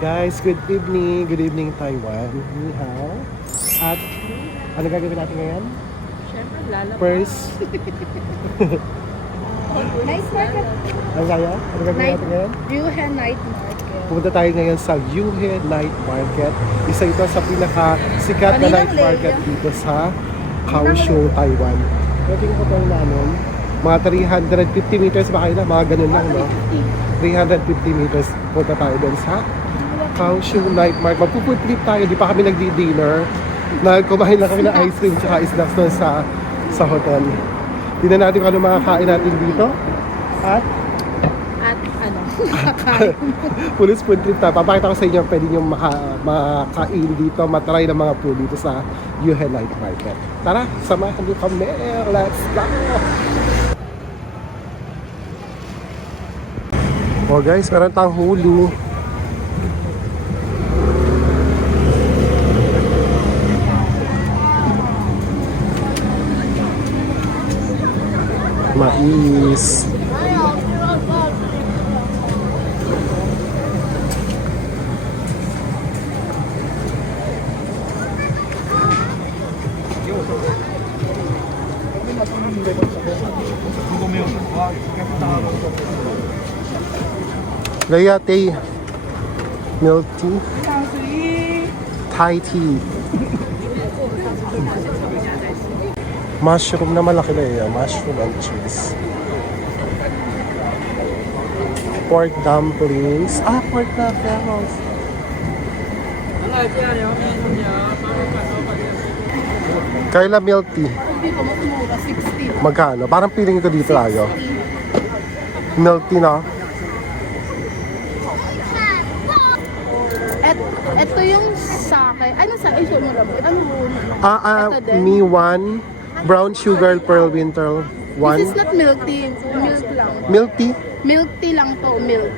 Guys, good evening. Good evening, Taiwan. Ni hao. At ano gagawin natin ngayon? Siyempre, lalabas. First, Night market. ano kaya? Ano gagawin natin ngayon? Yuhen night market. Pumunta tayo ngayon sa Yuhe Night Market. Isa ito sa pinaka-sikat na night market dito sa Kaohsiung, Taiwan. Pwede yung hotel namin. Mga 350 meters ba kayo na? Mga ganun lang, no? 350 meters. Punta tayo doon sa Kaohsiung Night Market. Magpo-food trip tayo. Di pa kami nagdi-dinner. Nagkumain lang kami ng ice cream tsaka snacks doon sa hotel. Tingnan natin kung ano makakain natin dito. At Ano? Kakain. Pulis food trip tayo. Papakita ko sa inyo pwede nyo makakain dito, matry ng mga food dito sa Yuhe Night Market. Tara, samahan nyo kami. Let's go! Oh guys, meron tayong hulu. Mais. Gaya tea. Milk tea. Thai tea. Mushroom na malaki na yun. Mushroom and cheese. Pork dumplings. Ah, pork dumplings. Kayla milk tea. Dito mo tumura, 60. Magkano? Parang feeling ko dito tayo. Milk tea na. Ito yung sake. Ano sa iso mo lang? Ano mo? Ito din. Me one. Brown sugar pearl winter This one. is not milk tea. Milk lang. Milk tea? Milk tea lang to. Milk.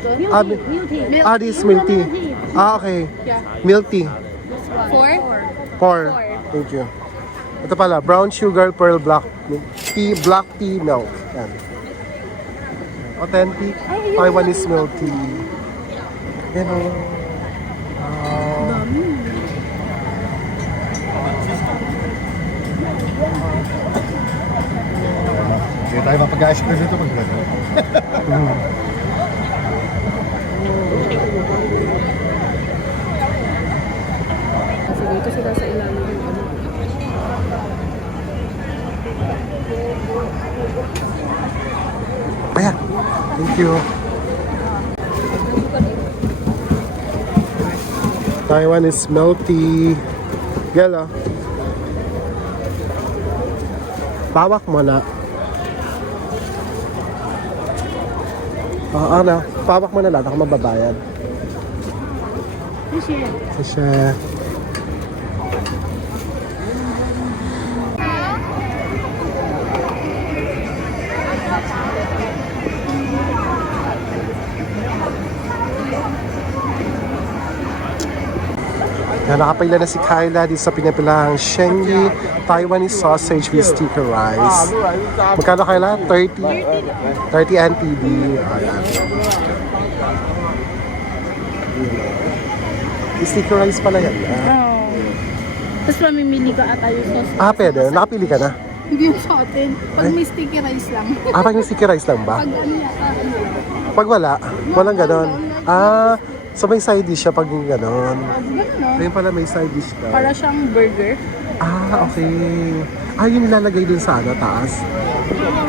Ah, this is milk tea. Ah, okay. Yeah. Milk tea. 4? 4. Thank you. Ito pala, brown sugar pearl black tea milk. Yan. Authentic Taiwanese milk tea. Yan o. Hindi tayo mapag-aasip na dito pag gano'n. Kasi dito sila sa ilalim ng ano. Ayan. Thank you. Taiwan is melty. Gala. Bawak mo na. Ano? Pawak mo na lang. Ako mababayad. Kasi nakapila na si Kyla dito sa pinapilahang Shengi Taiwanese sausage with sticker rice. Magkano Kyla? 30 NTD. Ayan. Sticker rice pala yan. Tapos mamimili ka at yung sauce. Ah, pwede. Nakapili ka na. Hindi yung sa atin. Pag may sticky rice lang. Ah, pag yung sticker rice lang ba? Pag ano yata, ano. Pag wala, walang ganon. Ah, so may side dish siya pag yung ganon. Ganun, no? Ayun pala may side dish ka. Para siyang burger. Ah, okay. Ah, yun nilalagay dun sa ano, taas.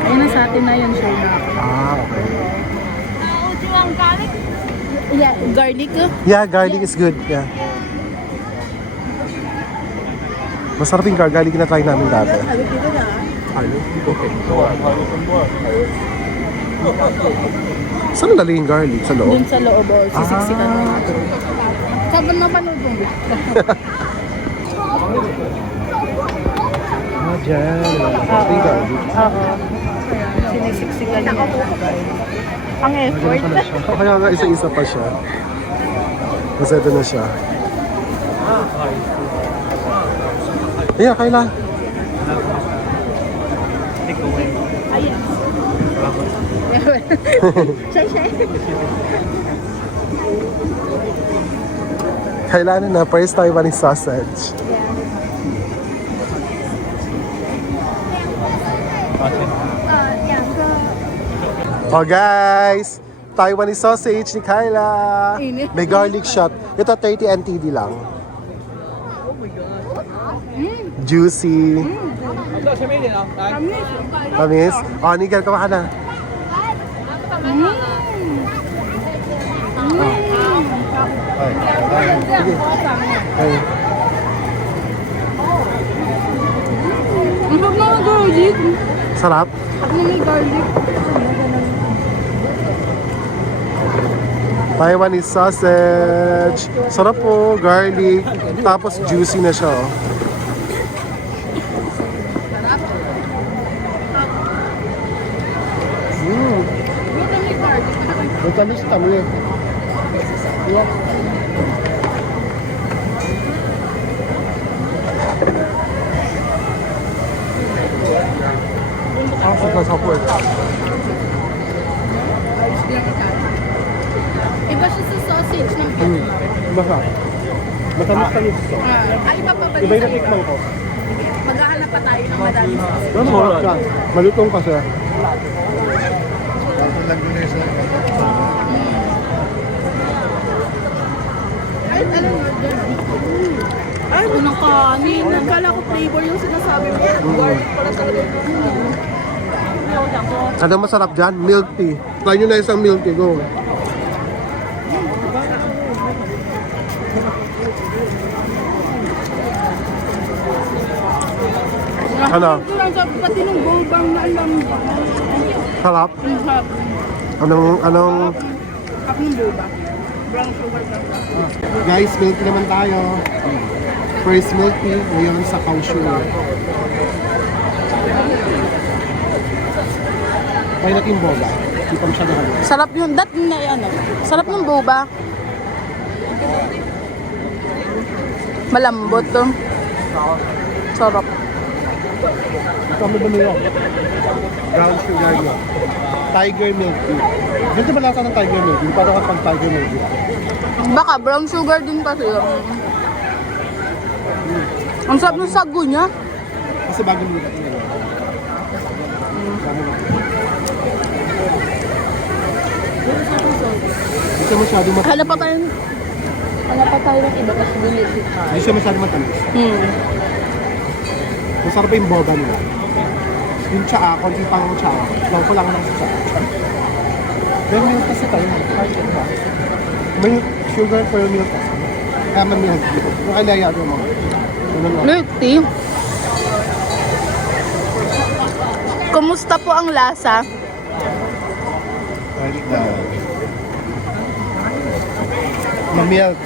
Ayun na sa atin na yun, sure na. Ah, okay. Yeah, garlic. Yeah, garlic is good. Yeah. Masarap yung garlic na try namin dati. Halip dito na. Saan nalagay yung garlic? Sa loob? Dun sa loob, sisiksikan mo. Saban na panood mo. Ah, dyan. Yung garlic. Oo. Sinisiksikan niya. Ang effort. Pala siya. Kaya nga isa-isa pa siya. Kasi ito na siya. Yeah, Kayla. Ayan. Shy. Kailangan na first Taiwanese sausage. Oh guys, Taiwanese sausage ni Kyla. May garlic shot. Ito 30 NTD lang. Juicy. Tamis. Oh, Nigel, kawa ka na. Sige. Ay. Ang sarap na garlic. Sarap. Ang may garlic. Taiwanese sausage. Sarap po, garlic. Tapos juicy na siya. Oh. May tamis kami. Yeah. Ang sarap sa pork. Iba siya sa sausage ng Vietnam. Masarap. Matamis-tamis siya. Ay, iba pa ba Iba yung sa natikman ko. Maghahanap pa tayo ng madaming sausage. Masarap siya. Malutong kasi. Tapos lang din sa Ay, alam mo, ay, unang kanin. Kala ko flavor yung sinasabi mo. Garlic pala talaga yung Ano masarap dyan? Milk tea. Try nyo na isang milk tea. Go. Ano? Pati nung gulbang na alam ba? Sarap? Ang sarap. Anong... Sarap ng boba. Brown sugar lang. Guys, milk tea naman tayo. First milk tea, ngayon sa Kaohsiung. Try natin boba. Hindi pa masyado kami. Sarap yung dat na ano. Sarap ng boba. Malambot to. Sarap. Kami ba nila? Brown sugar milk. Tiger milk tea. Ganito ba lasa ng tiger milk tea? Hindi pa ako pag tiger milk tea. Baka brown sugar din kasi yung... Ang sarap ng sago niya. Kasi bago nila. Hindi siya masyado matamis. Hanap pa tayo ng iba kasi delicious. Hindi siya masyado matamis. Masarap pa yung boba nila. Yung tsaa, konti pang tsaa. Lang ko lang sa tsaa. Pero milk kasi tayo. May sugar pero milk kasi. Kaya man milk. Yung alaya ko mo. Milk tea. Kumusta po ang lasa? Like that. Milk.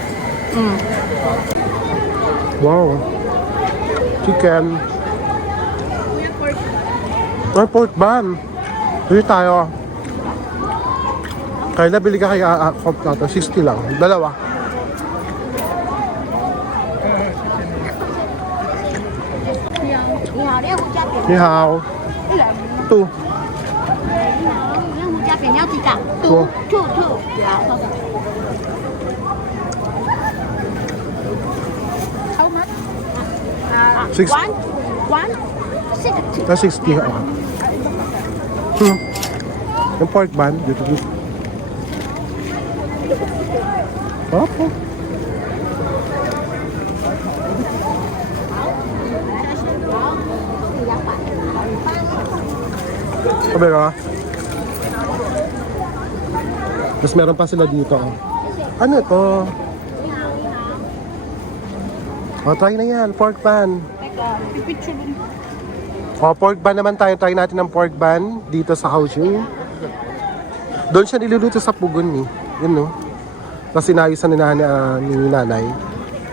Wow. Chicken. Ay, pork bun. Dito tayo. Kaya nabili ka kaya coke na to. 60 lang. Dalawa. Ni hao. 2. 加扁要几个？ 2. 兔兔，好， How much? 6. one sixty。 Na 60. Oh. Yung pork bun. Dito. Opo. Sabi ka? Tapos meron pa sila dito. Oh. Ano ito? O, try na yan. Pork bun. O, pork bun naman tayo. Try natin ng pork bun dito sa Kaohsiung. Doon siya niluluto sa pugon eh. Yun no. Tapos sinayusan ni nanay.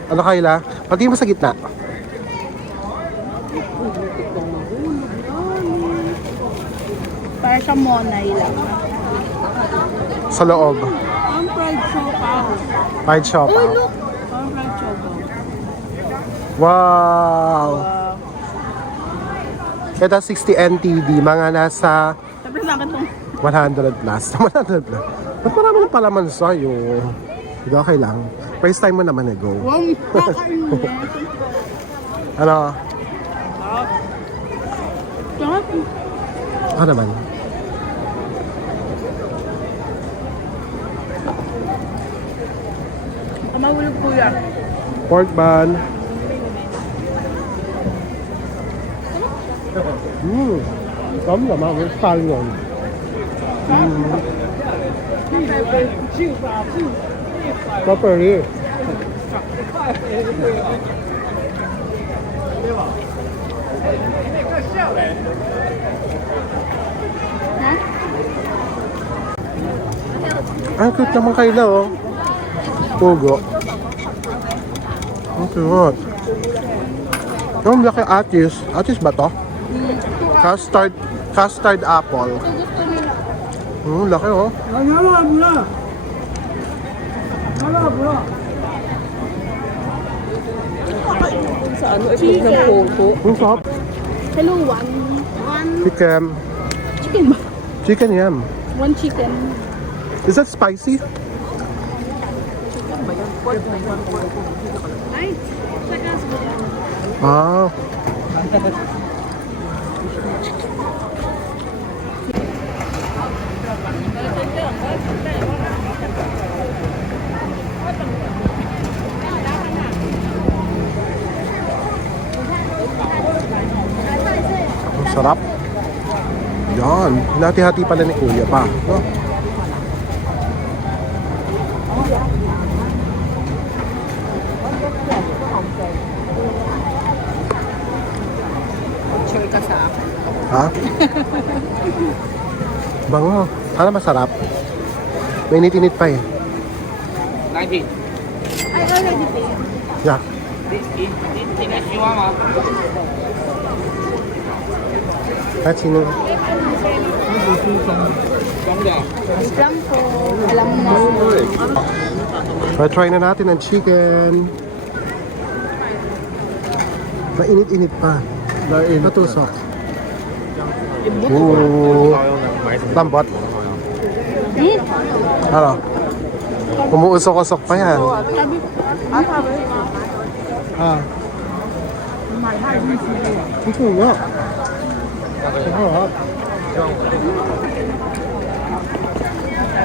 Ano Kayla? Pati mo sa gitna. Para sa monay lang. Sa loob. Ang fried siopaw. Fried siopaw. Ang fried siopaw. Wow! Ito 60 NTD. Mga nasa Sabi sa akin itong 100 plus. 100 plus. Ba't marami ng palaman sa'yo? Hindi, okay lang. First time mo naman eh, go. Wow, nakakainis. Ano? Sarap. Ako naman. Kamahulog po yan. Pork bun. Tama naman. May style yun. Properly. Ang cute naman kaila, oh. Pugo. Ang cute. Yung laki atis. Atis ba to? Custard apple. Laki, oh. Sa ano, ipog ng photo. Ang sarap. Hello, one. Chicken. Chicken ba? Chicken yan. One chicken. Is that spicy? Ay, Ah. Ang sarap. Yan. Hinati-hati pala ni Kuya pa. No? Share ka sa akin. Ha? Bango. Sana masarap. May init-init pa eh. I already paid. Yeah. At sino? Lang po. Alam mo na. So, try na natin ang chicken. Mainit-init pa. Patusok. Ooh. Lambot. Ano? Umuusok-usok pa yan. Ah. Ito nga. Sarap.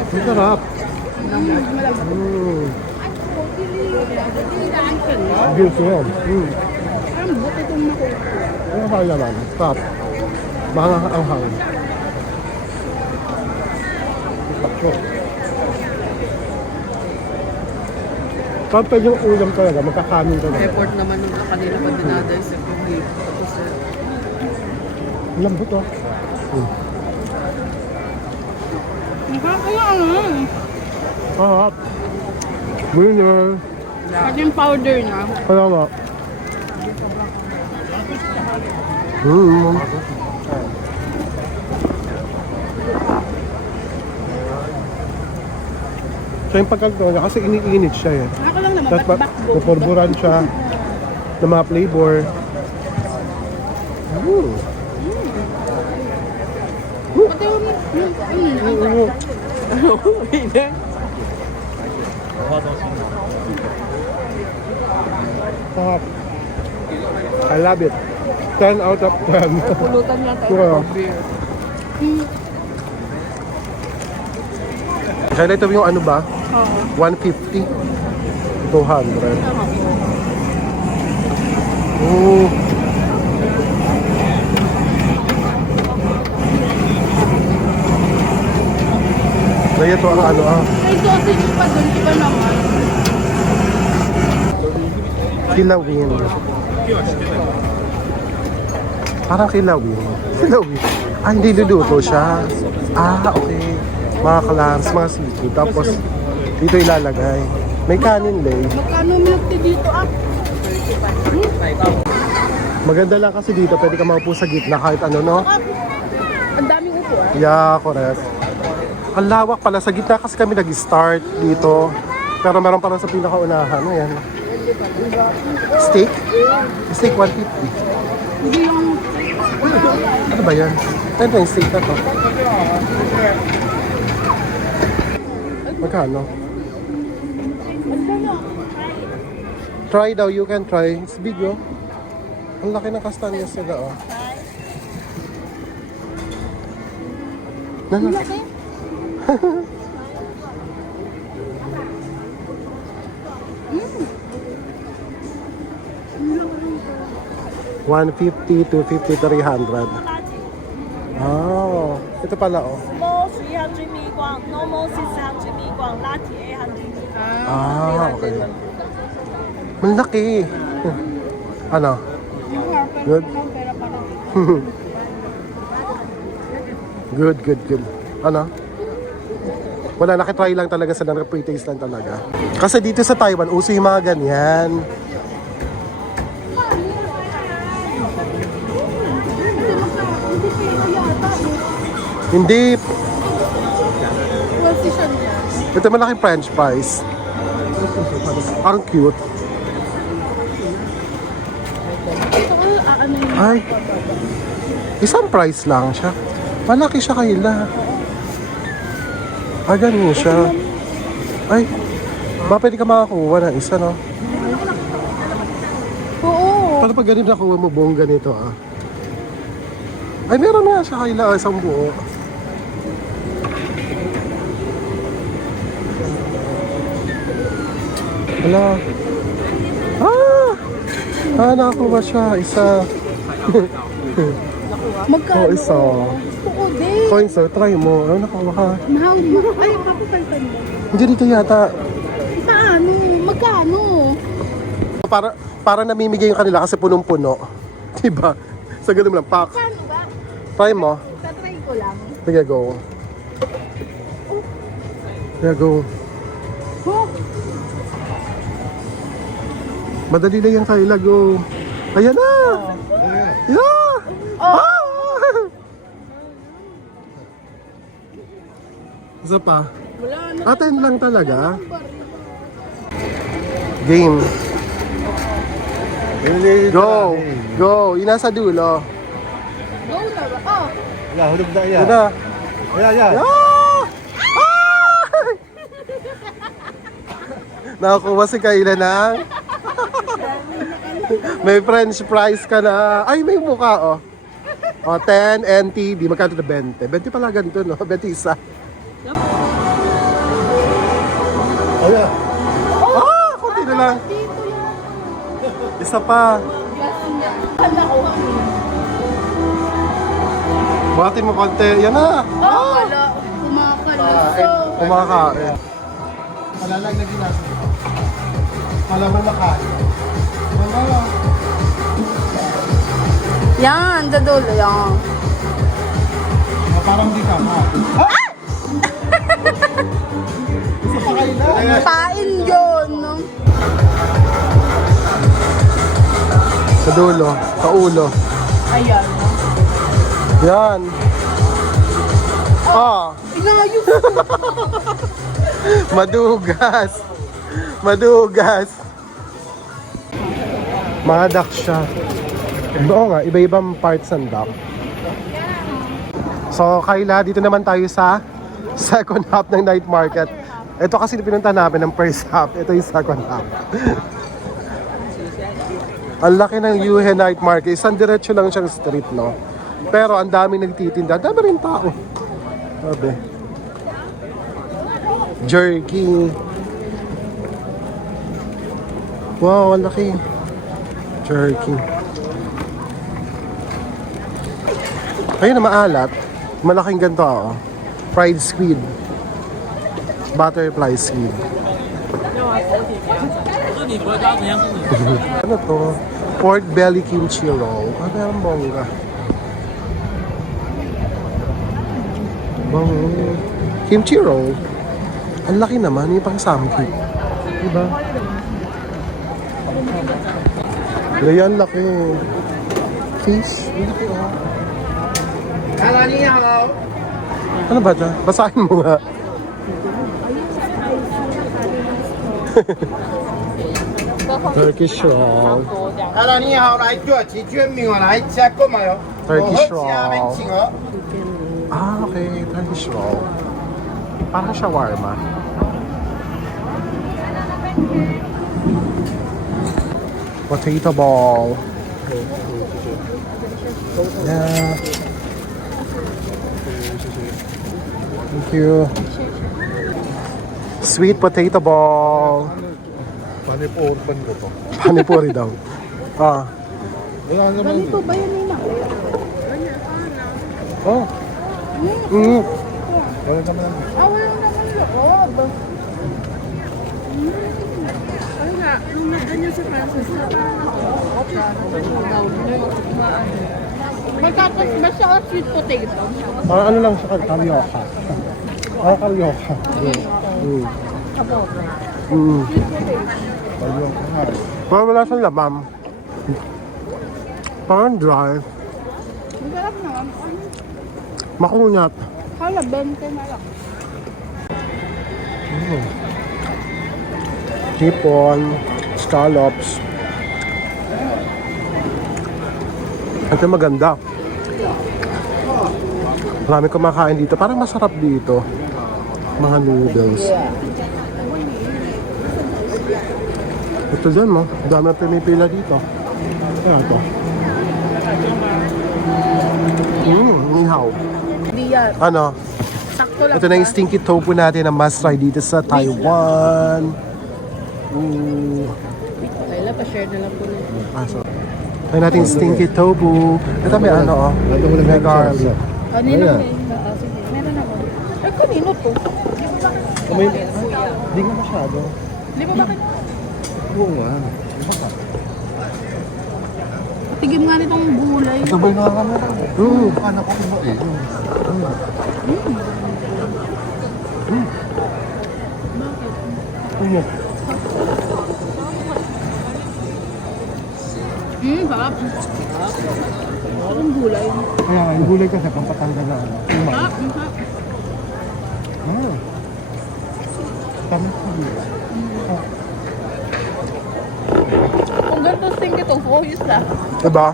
Ang sarap. Gusto mo. Ang buti itong makuha. Ano ba naman? Stop. Baka ang hang. Kapag yung ulam talaga, magkakanin talaga. Effort naman nung kanila pa dinadisect yung beef. Tapos Lambot oh. Nakakaya ano. Sarap. Winner. Pati yung powder na. Kaya nga. So yung pagkalito niya, kasi iniinit siya eh. Ako lang naman, Tapos ba't backbone? pupurburan siya ng mga flavor. Pati Sarap. I love it. 10 out of 10. pulutan yata Yeah. yung beer. Kaya ito yung ano ba? 150. 200. Oh. Kaya ito ang ano ah. May sausage pa doon, iba naman. Kilawin. Parang kilawin. Kilawin. Ah, hindi luluto siya. Ah, okay. Mga clams, mga seafood. Tapos, dito ilalagay. May kanin lay. Magkano milk tea dito ah? Maganda lang kasi dito, pwede ka maupo sa gitna kahit ano, no? Ang daming upo ah. Yeah, correct. Ang lawak pala. Sa gitna kasi kami nag-start dito. Pero meron pa lang sa pinakaunahan. Ayan. Steak? Steak 150. Hindi yung Ano ba yan? Ano yung steak na to? Magkano? Try daw, you can try. It's big, oh. Ang laki ng kastanyas nila, oh. Nana. $150 to $50, 300. Oh, ito pala, oh. Small 300 milligram, normal 600 milligram, latte 800 milligram. Ah, okay. Malaki. Ano? Good? Good. Ano? Wala, nakitry lang talaga sa pre-taste lang talaga. Kasi dito sa Taiwan, uso yung mga ganyan. Hindi. Ito malaking french fries. Ang cute. Ay. Isang price lang siya. Malaki siya kaila. Ah, ganun siya. Ay. Ba, pwede ka makakuha ng isa, no? Oo. Paano pag ganun nakuha mo buong ganito, ah? Ay, meron nga siya kaila. Isang buo. Wala. Ah, nakakuha siya. Isa. Magkano? Oh, isa. Gusto ko din. Coins, oh. Try mo. Ano, nakuha ka. Mahal. Ay, papapalpan mo. Hindi dito yata. Paano? Magkano? Para namimigay yung kanila kasi punong-puno. Diba? Sa ganun lang. Pack. Paano ba? Try mo. Tatry ko lang. Sige, go. Sige, go. Oh, Madali na yan, Kayla. Go. Ayan na! Yeah! Ah! Isa pa. wala na. Atin lang talaga. Game. Go! Go! Yung nasa dulo. Go na ba? Oh. Yeah, hulog na Ito yan. na. Yeah. Ah! Ah! Nakakuha si Kayla ng may french fries ka na. Ay, may mukha, oh. O, 10 NT. Di magkano na 20. 20 pala ganito, no? 20 isa. Oh, yeah. Ah! Kunti na lang. Isa pa. Buhatin mo konti. Yan na. Wala. Kumakalusok. Kumakain. Malalag na ginasa. Malaman na kain. Wala. Yan, dadulo yan. Parang di ka, ha? Isa pa kayo na. Pain yun. No? Sa dulo. Sa ulo. Ayan. Yan. Ah. Inayos. Madugas. Madugas. Mga duck siya. Oo nga, iba-ibang parts ng duck. So, Kayla, dito naman tayo sa second half ng night market. Ito kasi pinunta namin ng first half. Ito yung second half. Ang laki ng Yuhe night market. Isang diretso lang siyang street, no? Pero ang dami nagtitinda. Dami rin tao. Sabi. Jerky. Wow, ang laki. Jerky. Ayun na maalat. Malaking ganito, oh. Fried squid. Butterfly squid. Ano to? Pork belly kimchi roll. Ano ang bongga? Kimchi roll. Ang laki naman. Yung pang samgyup. Diba? Ayan, laki. Fish. Laki, oh. Ano ba ito? Basahin mo nga. Turkish roll. Turkish roll. Ah, okay. Turkish roll. Parang shawarma. Potato ball. Yeah. Thank you. Sweet potato ball. Panipurpan ko to. Panipuri daw. Ah. Wala naman. Ganito ba yun nila? Oh. Mm. Wala naman. Wala naman loob. Ay nga, nung nagganyan si Francis na magkapos ba siya sweet potato? Parang ano lang siya, karyoka. Parang karyoka. Mm. Mm. Ayun ko nga. Parang wala siyang laman. Parang dry. Ang sarap naman. Makunyat. Hala, 20 na lang. Mm. Hipon, scallops. Ito maganda. Marami kumakain dito. Parang masarap dito. Mga noodles. Ito dyan mo. Dami na pumipila dito. Kaya ito. Nihaw. Biyan. Ano? Sakto lang. Ito na yung stinky tofu natin na must try dito sa Taiwan. Kailan pa-share na lang po nito. So, try natin yung stinky tofu. Ito may ano, may garlic. Ano yun lang eh. Sige, meron ako. Ay, kanino to? Hindi nga masyado. Di ba bakit? Oo nga. Tigim nga nitong gulay. Sabay na kami. Anak ko ba eh. Sarap. Sarap gulay. Kaya yung gulay kasi pampatanggal na ano. Sarap, sarap. Tamis sa gulay. Kung ganito stinky to, focus na. Diba?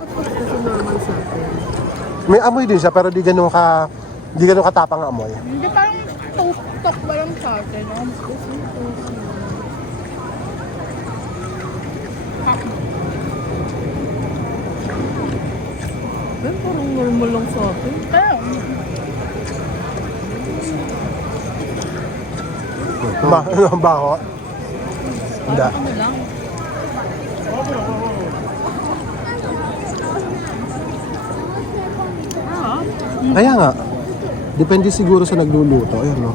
May amoy din siya pero di ganun katapang ang amoy. Hindi parang tok ba lang sa atin, no? Parang normal lang sa akin. Kaya, Ano ang baho? Hindi. ano lang. Kaya nga. Depende siguro sa nagluluto. Ayan no.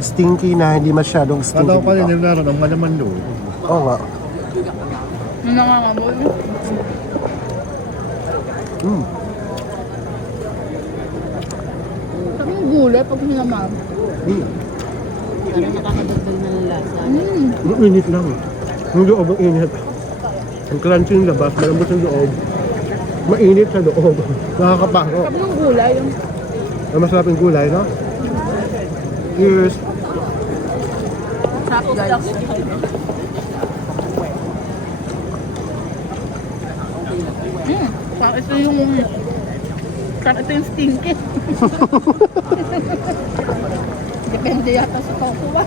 Stinky na, hindi masyadong stinky. Ano pa rin dito. yung naroon ang malaman doon. Oo nga. Ano nangangamoy? Sarap yung gulay pag minamam. Parang nakakadagdag na ng lasa. Ang init lang. Yung loob ang init. Ang crunchy yung labas, malambot yung loob. Mainit sa loob. Nakakapako. Sarap ng gulay. Ang masarap yung gulay, no? Cheers! Sarap guys. Parang ito yung... Parang ito yung stinky. Depende yata sa kukuha.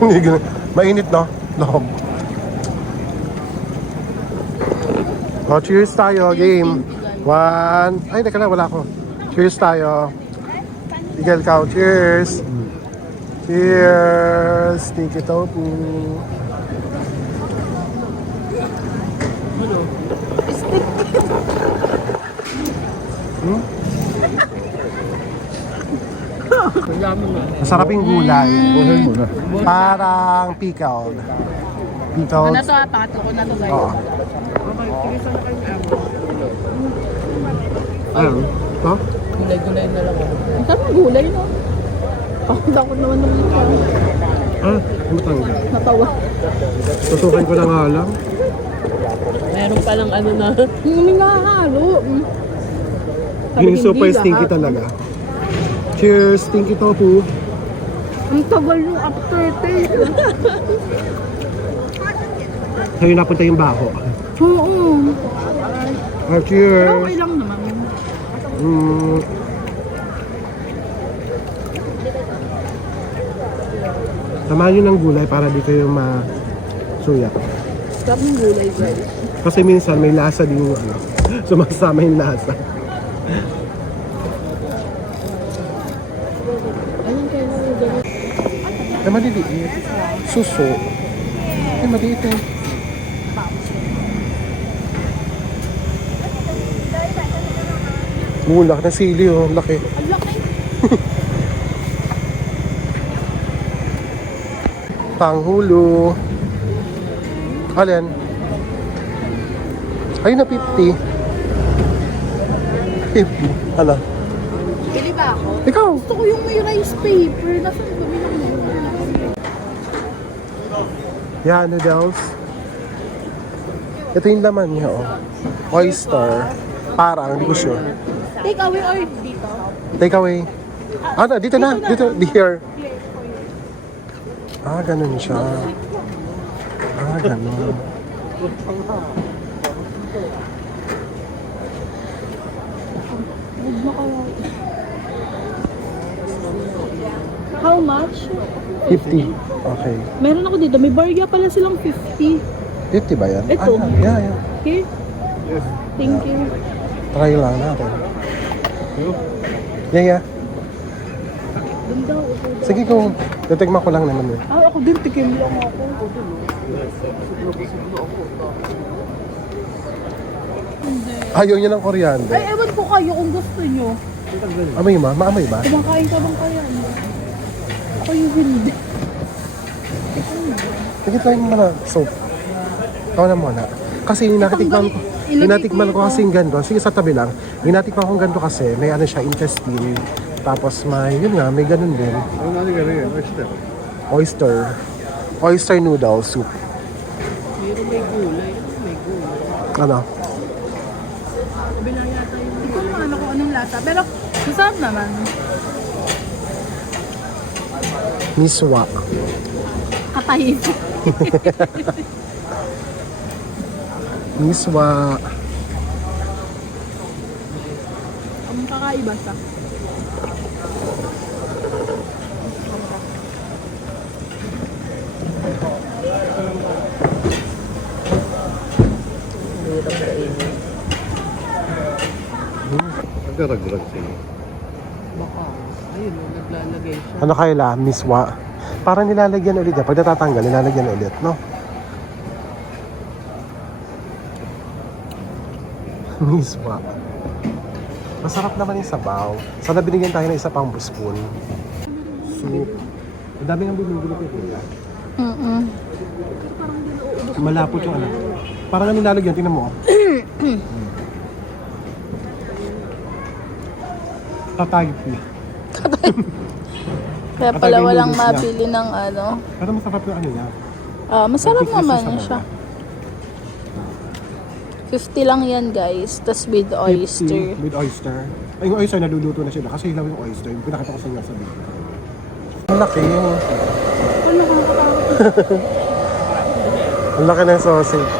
Hindi ganun. Mainit, no? Loob. Oh, cheers tayo, game. One. Ay, teka na, wala ako. Cheers tayo. Tigil ka, cheers. Cheers. Tiki tofu. Masarap yung gulay. Buhay mo na. Parang pickled. Pickled. Ano to ha? Pangatlo ko na to guys. Oo. Ayun. Ito? Gulay-gulay na lang ako. Ang sarap ng gulay, no? Ang takot naman naman siya. Ano tanggal? Natawa. Tutukan ko na nga lang. Meron palang ano na. Hindi nga halo. Yung super stinky talaga. Cheers, stinky tofu. Ang tagal yung aftertaste. Sa'yo napunta yung baho. Oo. Ah, cheers. Pero okay lang naman. Samahan nyo ng gulay para di kayo masuyak. Sarap ng gulay, guys. Kasi minsan may lasa din yung ano. Sumasama yung lasa. Anong kailangan yung ganun? Ay, maliliit. Suso. Ay, maliit eh. Laki na sili oh. Laki. Ang laki. Panghulo. Alin? Ayun na 50. 50. Ano? Bili ba ako? Ikaw. Gusto ko yung may rice paper. Nasaan ba yung Yeah, noodles. Ito yung laman niya oh. Oyster. Parang, hindi ko sure. Take away or dito? Take away. Ano, dito na. Dito, here. Ah, ganun siya. Ah, ganun. How much? 50. Okay. Meron ako dito. May barya pala silang 50. 50 ba yan? Ito. Ah, yeah, yeah. Okay? Thank you. Try lang natin. Yeah, yeah. Doon daw. Ako daw. Sige kung titigma ko lang naman eh. Ah, ako din. Tikim lang ako. Ayaw niya ng coriander. Ay, ewan ko kayo kung gusto nyo. Amoy ba? Maamoy ba? Kumakain ka bang kaya? Ako yung hindi. Sige, try mo na soap. Ikaw na muna. Kasi yung natikman ko, yung natikman ko kasi yung ganito. Sige, sa tabi lang. Yung natikman ko ganito kasi, may ano siya, intestine. Tapos may, yun nga, may ganun din. Ano natin ka rin? Oyster. Oyster. Oyster noodle soup. Meron may gulay. May gulay. Ano? Kabila yata yung... Hindi ko naman kung anong lasa. Pero, masarap naman. Miswa. Katahid. Miswa. Ang kakaiba siya. Nagdarag-drag sila. Baka. Ayun, naglalagay siya. Ano kaila? Miswa. Parang nilalagyan ulit yan. Pag natatanggal, nilalagyan ulit, no? Miswa. Masarap naman yung sabaw. Sana binigyan tayo ng isa pang spoon. Soup. Ang dami ng binibili ko kuya. Malapot yung ano. Parang ano nilalagyan, tingnan mo. Tatagpi. Kaya Patay pala yung walang noodles niya. mabili ng ano. Pero masarap yung ano niya. Masarap Nagtitis naman sa siya. baba. 50 lang yan guys. Tas with oyster. 50 with oyster. Ay, yung oyster, naluluto na sila. Kasi hilaw yung oyster. Yung pinakita ko sa inyo sa video. Ang laki yung... Ang laki ng sausage.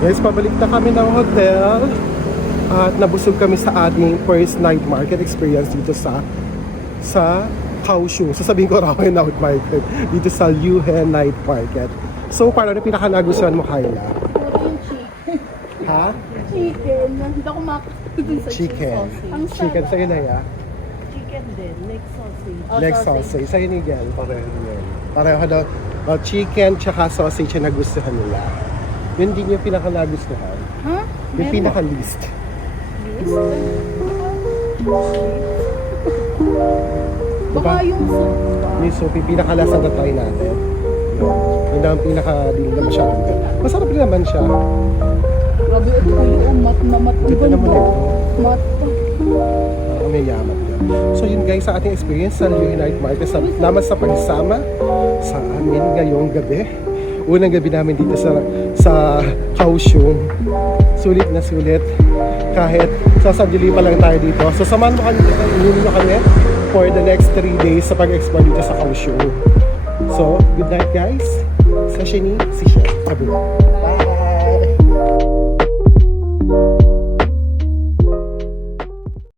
Guys, pabalik na kami ng hotel. At nabusog kami sa ating first night market experience dito sa Kaohsiung. Sasabihin ko raw yung night market. Dito sa Yuhe Night Market. So, paano na pinakanagustuhan mo, Kyla? Ha? Chicken. Hindi ako makakita sa Chicken. Ang Chicken sa'yo na ya? Chicken din. Leg sausage. Leg sausage. Sa'yo ni Gel. Pareho yun. Pareho daw. Chicken tsaka sausage yung nagustuhan nila. Yun din yung pinakanagustuhan. Ha? Yung pinaka-least. Baka yung soup. Yung soup, yung pinaka-last na try natin. Yun ang pinaka-di na masyadong good. Masarap din naman siya. Grabe ito yung mat na mat. Dito naman ito. Mat. May yaman yun. So yun guys, sa ating experience sa Yuhe Night Market, salamat sa pagsama sa amin ngayong gabi. Unang gabi namin dito sa Kaohsiung. Sulit na sulit. Kahit sasadili pa lang tayo dito. So samahan mo kami for the next 3 days sa pag-explore dito sa Kaohsiung. So, good night guys. Sa Sheni, si Chef. Abula.